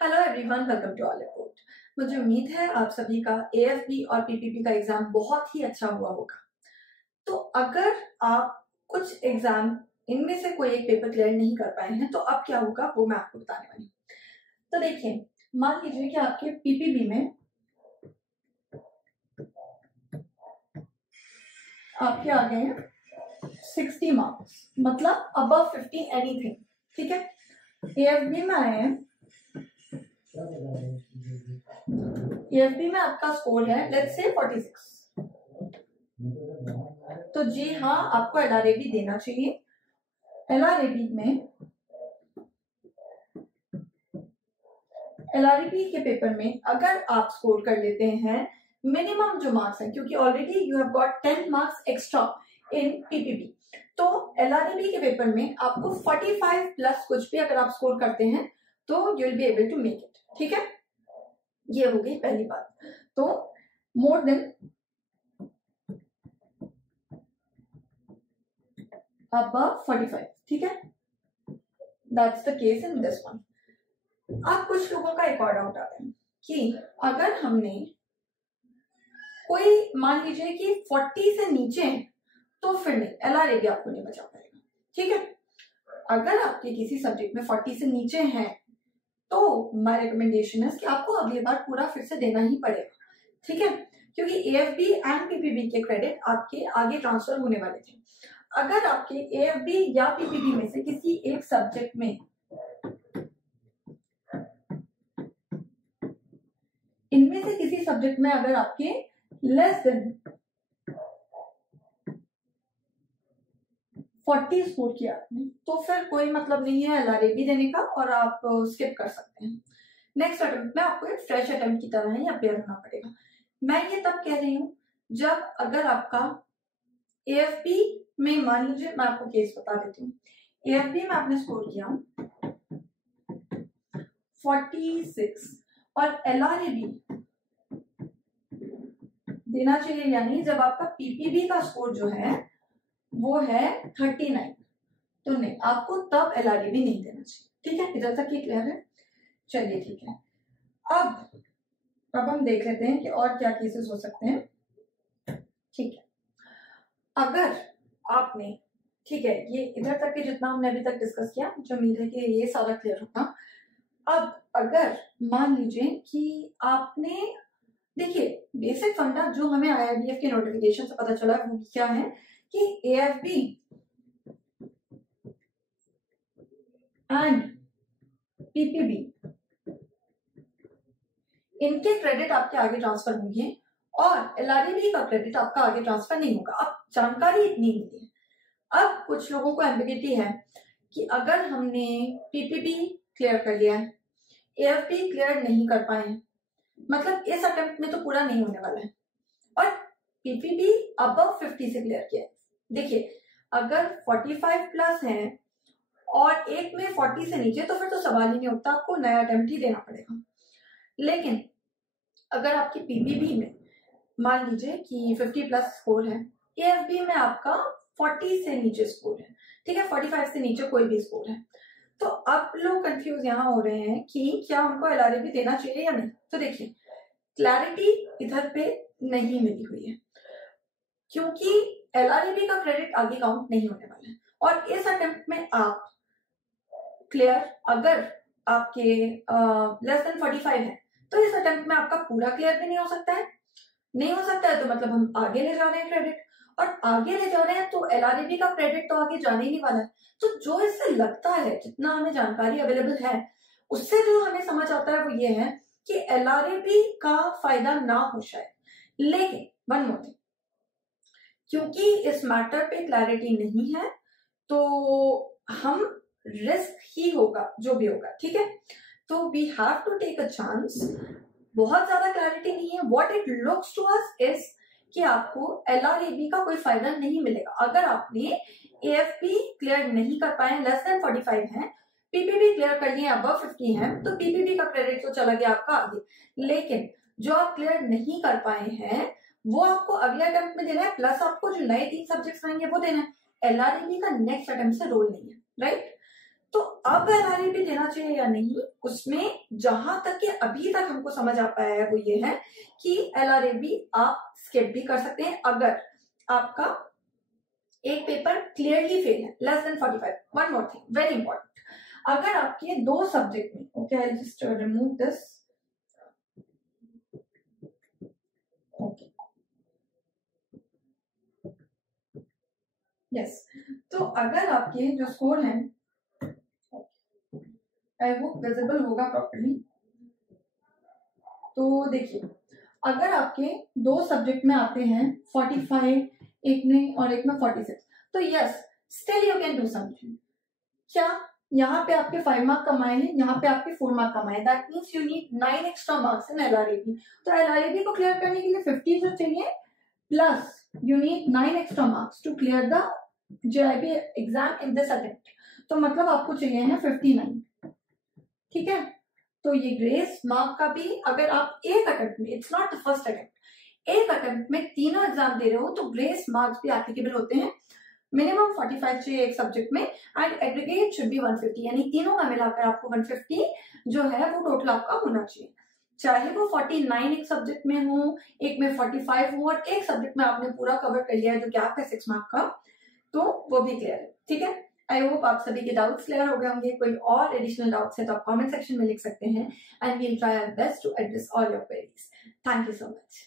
Hello everyone, welcome to all report. मुझे उम्मीद है आप सभी का एएफबी और पीपीपी का एग्जाम बहुत ही अच्छा हुआ होगा। तो अगर आप कुछ एग्जाम इनमें से कोई एक पेपर क्लियर नहीं कर पाए हैं तो अब क्या होगा वो मैं आपको बताने वाली हूँ। तो देखिए, मान लीजिए कि आपके पीपीबी में आपके आ गए हैं 60 मार्क्स, मतलब अबव 50 एनीथिंग, ठीक है। एएफबी में आए हैं, एएफबी में आपका स्कोर है लेट्स से 46। तो जी हाँ, आपको एलआरएबी देना चाहिए। एलआरएबी के पेपर में अगर आप स्कोर कर लेते हैं मिनिमम जो मार्क्स हैं, क्योंकि already you have got 10 marks extra in PPB, तो एलआरएबी के पेपर में आपको 45 प्लस कुछ भी अगर आप स्कोर करते हैं तो you will be able to make it, ठीक है। ये हो गई पहली बात। तो मोर देन above 45, ठीक है, that's the case in this one. अब कुछ लोगों का एक और डाउट आता है कि अगर हमने कोई मान लीजिए कि 40 से नीचे है तो फिर नहीं, एलआरएबी आपको नहीं बचा पाएगा, ठीक है। अगर आपके किसी सब्जेक्ट में 40 से नीचे हैं तो माय रिकमेंडेशन है कि आपको अगली बार पूरा फिर से देना ही पड़ेगा, ठीक है, क्योंकि एएफबी एंड पीपीबी के क्रेडिट आपके आगे ट्रांसफर होने वाले थे। अगर आपके एएफबी या पीपीबी में से किसी एक सब्जेक्ट में इनमें से किसी सब्जेक्ट में अगर आपके लेस देन 40 स्कोर किया आपने तो फिर कोई मतलब नहीं है एलआरएबी देने का और आप स्किप कर सकते हैं। नेक्स्ट अटेम्प्ट में आपको एक फ्रेश अटेम्प्ट की तरह ही अपेयर होना पड़ेगा। मैं ये तब कह रही हूँ जब अगर आपका एएफबी में, मान लीजिए मैं आपको केस बता देती हूँ, एएफबी में आपने स्कोर किया 46 और एलआरएबी देना चाहिए, यानी जब आपका पीपीबी का स्कोर जो है वो है 39, तो नहीं, आपको तब एलआरएबी नहीं देना चाहिए, ठीक है। इधर तक ये क्लियर है? चलिए ठीक है। अब हम देख लेते हैं कि और क्या केसेस हो सकते हैं, ठीक है। अगर आपने, ठीक है, ये इधर तक के जितना हमने अभी तक डिस्कस किया, मुझे उम्मीद है कि ये सारा क्लियर होगा। अब अगर मान लीजिए कि आपने, देखिए बेसिक फंडा जो हमें आईआरबीएफ के नोटिफिकेशन से पता चला वो क्या है कि एएफबी एंड पीपीबी इनके क्रेडिट आपके आगे ट्रांसफर होंगे और एलआरएबी का क्रेडिट आपका आगे ट्रांसफर नहीं होगा। अब जानकारी इतनी मिली है। अब कुछ लोगों को एम्बिगिटी है कि अगर हमने पीपीबी क्लियर कर लिया है, एएफबी क्लियर नहीं कर पाए हैं, मतलब इस अटेम्प्ट में तो पूरा नहीं होने वाला है, और पीपीबी अबव 50 से क्लियर किया है। देखिए, अगर 45 प्लस है और एक में 40 से नीचे तो फिर तो सवाल ही नहीं उठता, आपको नया अटेम्प्ट ही देना पड़ेगा। लेकिन अगर आपकी पीपीबी में मान लीजिए कि 50 प्लस स्कोर है, एएफबी में आपका 40 से नीचे स्कोर है, ठीक है, 45 से नीचे कोई भी स्कोर है, तो अब लोग कंफ्यूज यहाँ हो रहे हैं कि क्या उनको एलआरएबी देना चाहिए या नहीं। तो देखिए, क्लैरिटी इधर पे नहीं मिली हुई है क्योंकि एलआरएबी का क्रेडिट आगे काउंट नहीं होने वाला है, और इस अटेम्प्ट में आप क्लियर, अगर आपके लेस देन 45 है तो इस अटेम्प्ट में आपका पूरा क्लियर भी नहीं हो सकता है। नहीं हो सकता है तो मतलब हम आगे ले जा रहे हैं क्रेडिट, और आगे ले जा रहे हैं तो एलआरएबी का क्रेडिट तो आगे जाने ही नहीं वाला है। तो जो इससे लगता है, जितना हमें जानकारी अवेलेबल है, उससे जो हमें समझ आता है वो ये है कि एलआरएबी का फायदा ना हो शायद। लेकिन वन मोर थिंग, क्योंकि इस मैटर पे क्लैरिटी नहीं है तो हम रिस्क ही होगा जो भी होगा, ठीक है। तो we have to take a chance. बहुत ज्यादा क्लैरिटी नहीं है, what it looks to us is कि आपको एलआरएबी का कोई फायदा नहीं मिलेगा। अगर आपने एएफबी क्लियर नहीं कर पाए, लेस देन 45 है, पीपीबी क्लियर कर लिए अबव 50 है, तो पीपीबी का क्रेडिट तो चला गया आपका आगे। लेकिन जो आप क्लियर नहीं कर पाए हैं वो आपको अगले अटेम्प्ट में देना है, प्लस आपको जो नए 3 सब्जेक्ट्स आएंगे वो देना है। एलआरएबी का नेक्स्ट अटेम्प्ट से रोल नहीं है, राइट। तो अब एलआरएबी देना चाहिए या नहीं, उसमें जहां तक कि अभी तक हमको समझ आ पाया है वो ये है कि LRAB आप स्किप भी कर सकते हैं अगर आपका एक पेपर क्लियरली फेल है, less than 45। One more thing very important, अगर आपके 2 सब्जेक्ट में, okay I just remove this, okay yes, तो अगर आपके जो स्कोर हैं, आई होप विजिबल होगा प्रॉपर्ली, तो देखिए अगर आपके 2 सब्जेक्ट में आते हैं 45, एक में और एक में 46, तो yes still you can do something. क्या यहाँ पे आपके 5 मार्क कमाए हैं, यहाँ पे आपके 4 मार्क कमाए, that means you need 9 extra marks in LRAB। तो LRAB को क्लियर करने के लिए 50 जो चाहिए, plus you need 9 extra marks to clear the JIB exam in this attempt, तो मतलब आपको चाहिए है 59। ठीक है, तो ये ग्रेस मार्क का भी अगर आप एक अटेम्प्ट में, it's not the first attempt, एक अटेम्प्ट में तीनों एग्जाम दे रहे हो तो ग्रेस मार्क्स भी एप्लीकेबल होते हैं। मिनिमम 45 चाहिए एक सब्जेक्ट में एंड एग्रीगेट शुड बी 150, यानी तीनों का मिलाकर आपको 150 जो है वो टोटल आपका होना चाहिए, चाहे वो 49 एक सब्जेक्ट में हो, एक में 45 हो, और एक सब्जेक्ट में आपने पूरा कवर कर लिया है जो गैप है 6 मार्क का, तो वो भी क्लियर है। ठीक है, आई होप आप सभी के डाउट्स क्लियर हो गए होंगे। कोई और एडिशनल डाउट्स है तो आप कमेंट सेक्शन में लिख सकते हैं and we will try our best to address all your queries. Thank you so much.